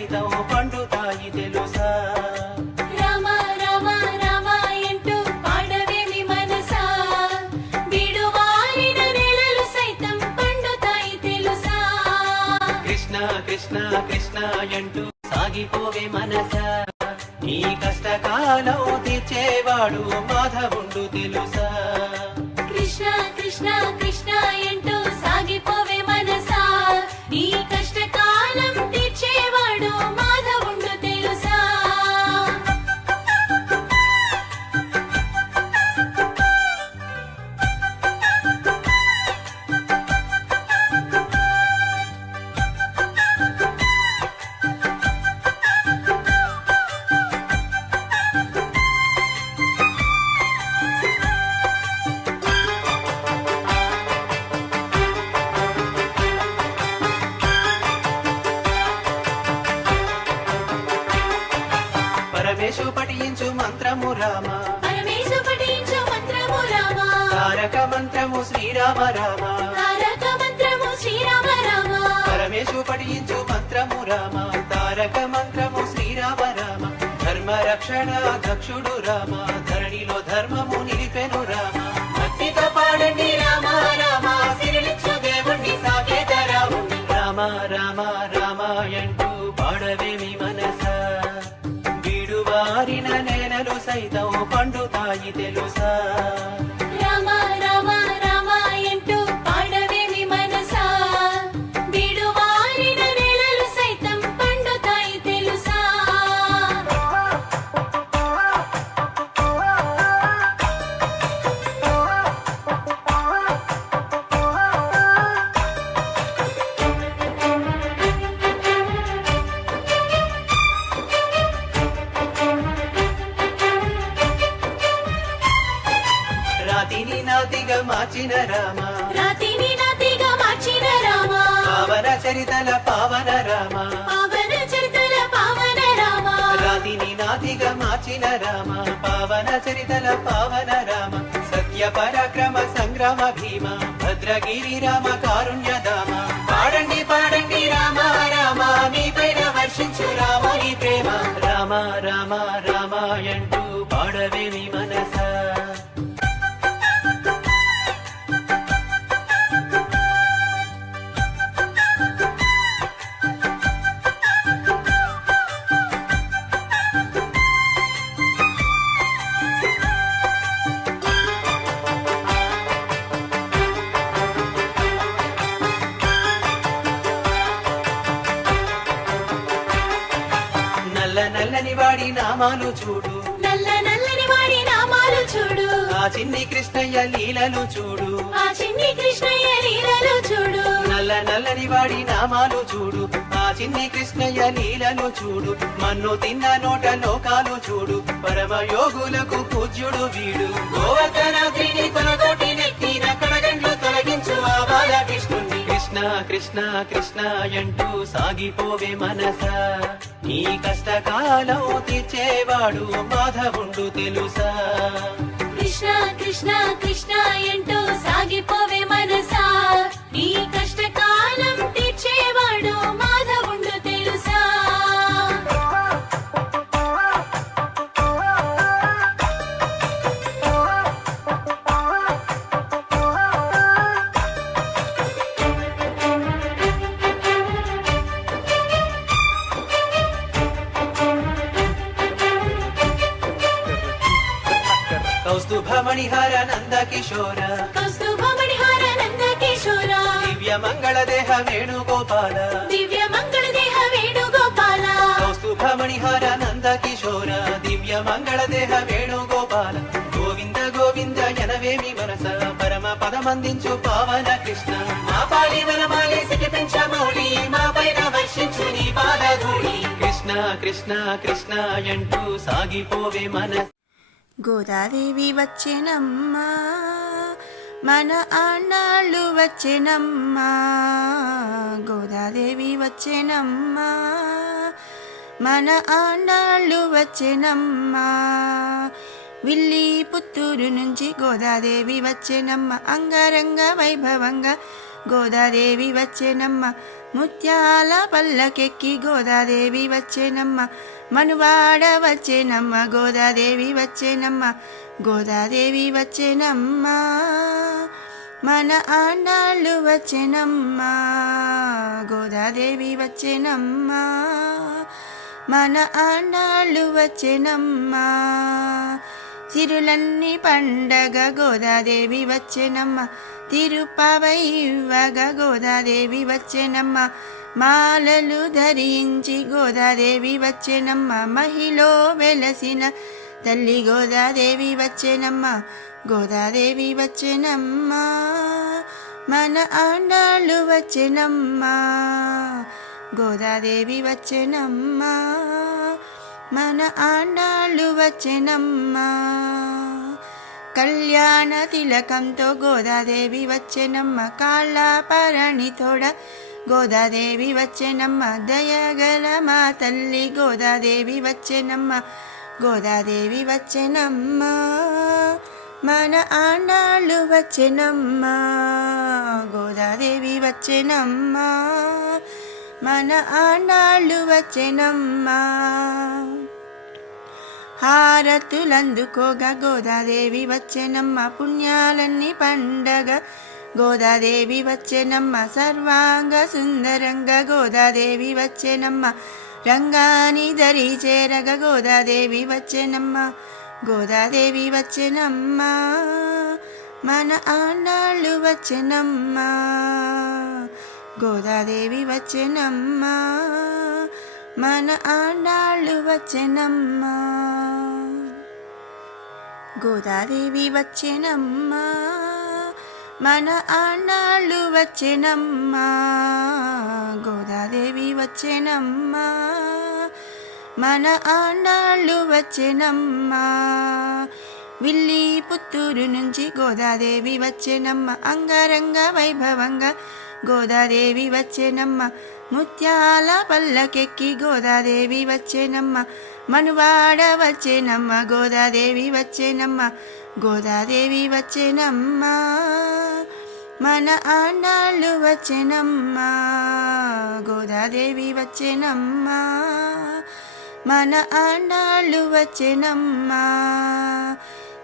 నేలలు మంత్రము రామ. పరమేశు పఠించు మంత్రము రామ. తారక మంత్రము శ్రీరామ రామ. తారక మంత్రము శ్రీరామ రామ. పరమేశు పఠించు మంత్రము రామ. తారక మంత్రము శ్రీరామ రామ. ధర్మ రక్షణ దక్షుడు రామ. ధరణిలో ధర్మము నిలిపెను ಪಾಂಡವ ತಾಯಿದೆ మార్చిన రామ. రాతిని నాతిగా మార్చిన రామ. పావన చరితల పావన రామ. పావన చరితల పావన రామ. రాతిని నాతిగా మార్చిన రామ. పావన చరితల పావన రామ. సత్య పరాక్రమ సంగ్రామ భీమ. భద్రగిరి రామ కారుణ్యధామ నామాలు చూడు. నల్ల నల్లని వాడి నామాలు చూడు. ఆ చిన్ని కృష్ణయ్య లీలలు చూడు. ఆ చిన్ని కృష్ణయ్య లీలలు చూడు. నల్ల నల్లని వాడి నామాలు చూడు. ఆ చిన్ని కృష్ణయ్య లీలలు చూడు. మన్ను తిన్న నోట లోకాలు చూడు. పరమ యోగులకు పూజ్యుడు వీడు. గోవర్ధనాద్రిని కొనగోటి నెత్తిన కడగండ్లు తొలగించు ఆ బాలకృష్ణుని కృష్ణ కృష్ణ కృష్ణ అంటూ సాగిపోవే మనస. నీ కష్టకాలం తీర్చేవాడు మాధవుండు తెలుసా? కృష్ణ కృష్ణ కౌస్తుభ మణిహార నంద కిశోర కౌస్తుభ మణిహార నంద కిశోర దివ్య మంగళ దేహ వేణుగోపాల. దివ్య మంగళ దేహ వేణుగోపాల. కౌస్తుభ మణిహార నంద కిశోర దివ్య మంగళ దేహ వేణుగోపాల. గోవింద గోవింద ఎనవేమి మనస పరమ పదమందించు పావన కృష్ణ. మా పాలి వనమాలి సిగిపించ మౌళి మా పైన వర్షించు నీ పాదధూళి. కృష్ణ కృష్ణ కృష్ణ అంటూ సాగిపోవే మనస. గోదాదేవి వచ్చెనమ్మా మన ఆనాళ్ళు వచ్చెనమ్మా గోదాదేవి వచ్చెనమ్మా మన ఆనాళ్ళు వచ్చెనమ్మా విల్లి పుత్తూరు నుంచి గోదాదేవి వచ్చెనమ్మ అంగరంగ వైభవంగా గోదాదేవి వచ్చేనమ్మ ముత్యాల పల్లకెక్కి గోదాదేవి వచ్చేనమ్మ. మనువాడ వచ్చేనమ్మ గోదాదేవి వచ్చేనమ్మ. గోదాదేవి వచ్చేనమ్మ. మన ఆనాళ్ళు వచ్చేనమ్మ. గోదాదేవి వచ్చేనమ్మ. మన ఆనాళ్ళు వచ్చేనమ్మ. సిరులన్నీ పండగ గోదాదేవి వచ్చేనమ్మ. తిరుపవై ఇవ్వగ గోదాదేవి వచ్చేనమ్మ. మాలలు ధరించి గోదాదేవి వచ్చేనమ్మ. మహిళ వెలసిన తల్లి గోదాదేవి వచ్చేనమ్మ. గోదాదేవి వచ్చేనమ్మ. మన ఆండాళ్ళు వచ్చేనమ్మా. గోదాదేవి వచ్చెనమ్మా. మన ఆండాళ్ళు వచ్చెనమ్మా. కళ్యాణ తిలకంతో గోదాదేవి వచ్చెనమ్మ కాళ్ళ పరణి తోడ. గోదాదేవి వచ్చెనమ్మ దయగల మా తల్లి. గోదాదేవి వచ్చెనమ్మ గోదాదేవి వచ్చెనమ్మ. మన ఆండాళ్ళు వచ్చెనమ్మా గోదాదేవి వచ్చెనమ్మా. మన ఆండాళ్ళు వచ్చెనమ్మా. హారతులందుకోగా గోదాదేవి వచ్చెనమ్మ పుణ్యాలన్నీ పండగ. గోదాదేవి వచ్చెనమ్మ సర్వాంగ సుందరంగా. గోదాదేవి వచ్చెనమ్మ రంగాని దరి చేరగ. గోదాదేవి వచ్చెనమ్మ గోదాదేవి వచ్చెనమ్మ మన ఆండాళ్ళు వచ్చెనమ్మా. గోదాదేవి వచ్చెనమ్మా మన ఆండాళ్ళు వచ్చెనమ్మా. గోదాదేవి వచ్చెనమ్మా. మన ఆండాళ్ళు వచ్చెనమ్మా. గోదాదేవి వచ్చెనమ్మా. మన ఆండాళ్ళు వచ్చెనమ్మా. విల్లి పుత్తూరు నుంచి గోదాదేవి వచ్చెనమ్మ అంగరంగ వైభవంగా గోదాదేవి వచ్చెనమ్మ ముత్యాల పల్లకెక్కి గోదాదేవి వచ్చెనమ్మ మనువాడ వచ్చెనమ్మ గోదాదేవి వచ్చెనమ్మ గోదాదేవి వచ్చెనమ్మ మన ఆండాళ్ళు వచ్చేనమ్మ గోదాదేవి వచ్చేనమ్మ మన ఆండాళ్ళు వచ్చెనమ్మా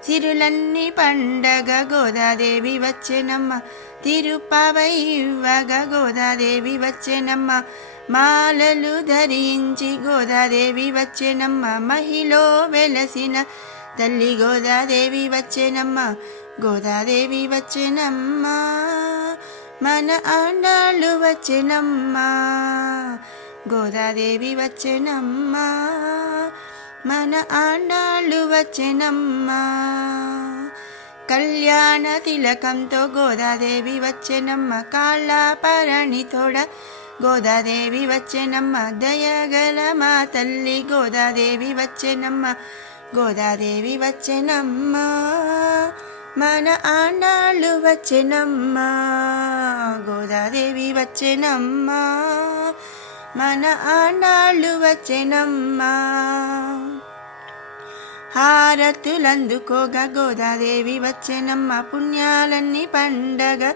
సిరులన్నీ పండగ గోదాదేవి వచ్చెనమ్మ. తిరుపవై ఇవ్వగ గోదాదేవి వచ్చెనమ్మ. మాలలు ధరించి గోదాదేవి వచ్చెనమ్మ. మహిళ వెలసిన తల్లి గోదాదేవి వచ్చెనమ్మ. గోదాదేవి వచ్చెనమ్మ. మన ఆండాళ్ళు వచ్చెనమ్మ. గోదాదేవి వచ్చెనమ్మ. మన ఆండాళ్ళు వచ్చెనమ్మా. కళ్యాణ తిలకంతో గోదాదేవి వచ్చెనమ్మ. కాళ్ళ పరణి తోడ గోదాదేవి వచ్చెనమ్మ. దయగల మా తల్లి గోదాదేవి వచ్చెనమ్మ. గోదాదేవి వచ్చెనమ్మ. మన ఆండాళ్ళు వచ్చెనమ్మ. గోదాదేవి వచ్చెనమ్మ. మన ఆండాళ్ళు వచ్చెనమ్మ. హారతులందుకోగా గోదాదేవి వచ్చెనమ్మ పుణ్యాలన్నీ పండగ.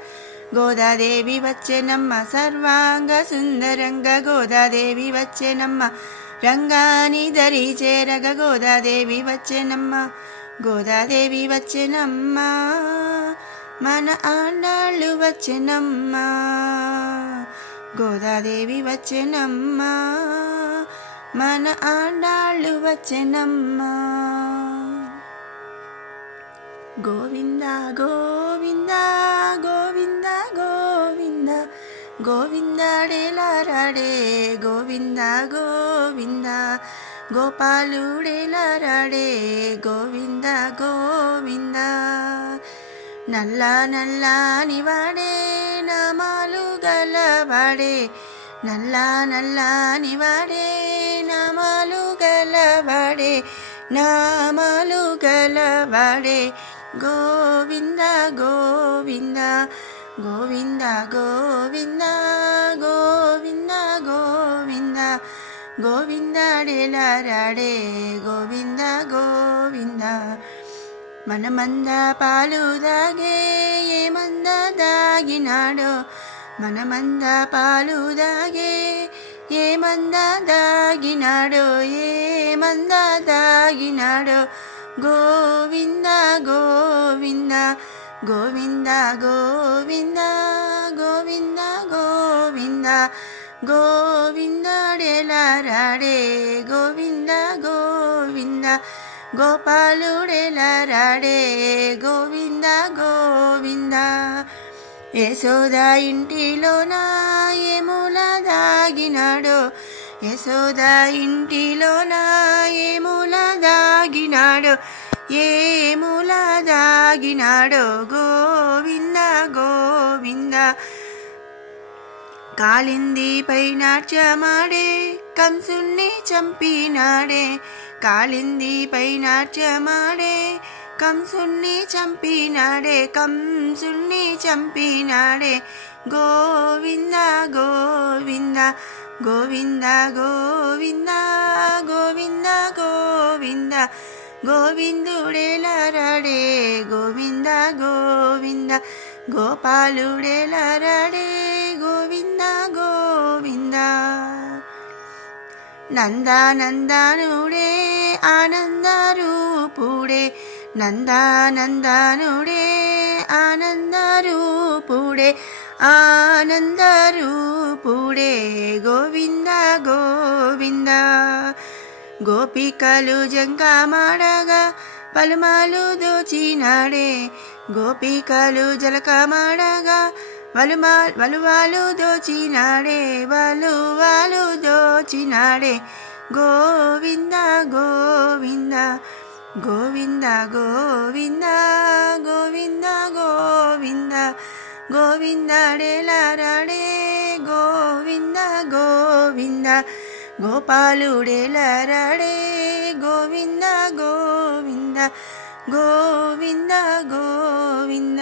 గోదాదేవి వచ్చెనమ్మ సర్వాంగ సుందరంగా. గోదాదేవి వచ్చెనమ్మ రంగాని దరి చేరగ. గోదాదేవి వచ్చెనమ్మ గోదాదేవి వచ్చెనమ్మ మన ఆండాళ్ళు వచ్చెనమ్మా గోదాదేవి వచ్చెనమ్మా మన ఆండాళ్ళు వచ్చెనమ్మా. గోవింద గోవింద గోవింద గోవింద. గోవిందడేలారాడే గోవింద గోవింద. గోపాలుడేలారాడే గోవింద గోవింద. నల్ల నల్లాని వాడే నామాలు గలవాడే. నల్ల నల్లాని వాడే గలవాడే నామాలు గలవాడే. గోవింద గోవింద గోవింద గోవింద గోవింద గోవింద. గోవిందడేలారాడే గోవింద గోవింద. మనమంద పాలు దాగే ఏమంద దాగినాడో. మనమంద పాలు దాగే ఏమంద దాగినాడో. ఏ ఏమంద దాగినాడో గోవింద గోవింద గోవింద గోవింద గోవింద గోవింద గోవిందడెలరాడే గోవింద గోవింద గోపాలుడెలరాడే గోవింద గోవింద యశోద ఇంటిలోన ఏముల దాగినాడో యశోద ఇంటిలోన ఏముల దాగినాడో ఏముల దాగినాడో గోవింద గోవింద. కాలింది పై నాట్యమాడే కంసుణ్ణి చంపినాడే. కాలింది పై నాట్యమాడే కంసుణ్ణి చంపినాడే కంసుణ్ణి చంపినాడే. గోవింద గోవింద. గోవింద గోవింద గోవింద గోవింద. గోవిందుడేలరడే గోవింద గోవింద. గోపాలుడేలరడే గోవింద గోవింద. నందానందానుడే ఆనందరూపుడే. నందానందానుడే ఆనందరూపుడే. ఆనందరూపుడే గోవింద గోవింద. గోపికలు జంకమాడగా పలుమాలు దోచినాడే. గోపికలు జలకమాడగా వలుమా వలువాలు దోచినాడే. వలువాలు దోచినాడే. గోవింద గోవింద. గోవింద గోవిందా. గోవింద గోవిందడేలారాడే గోవింద గోవింద. గోపాలుడేలారాడే గోవింద గోవింద. గోవింద గోవింద.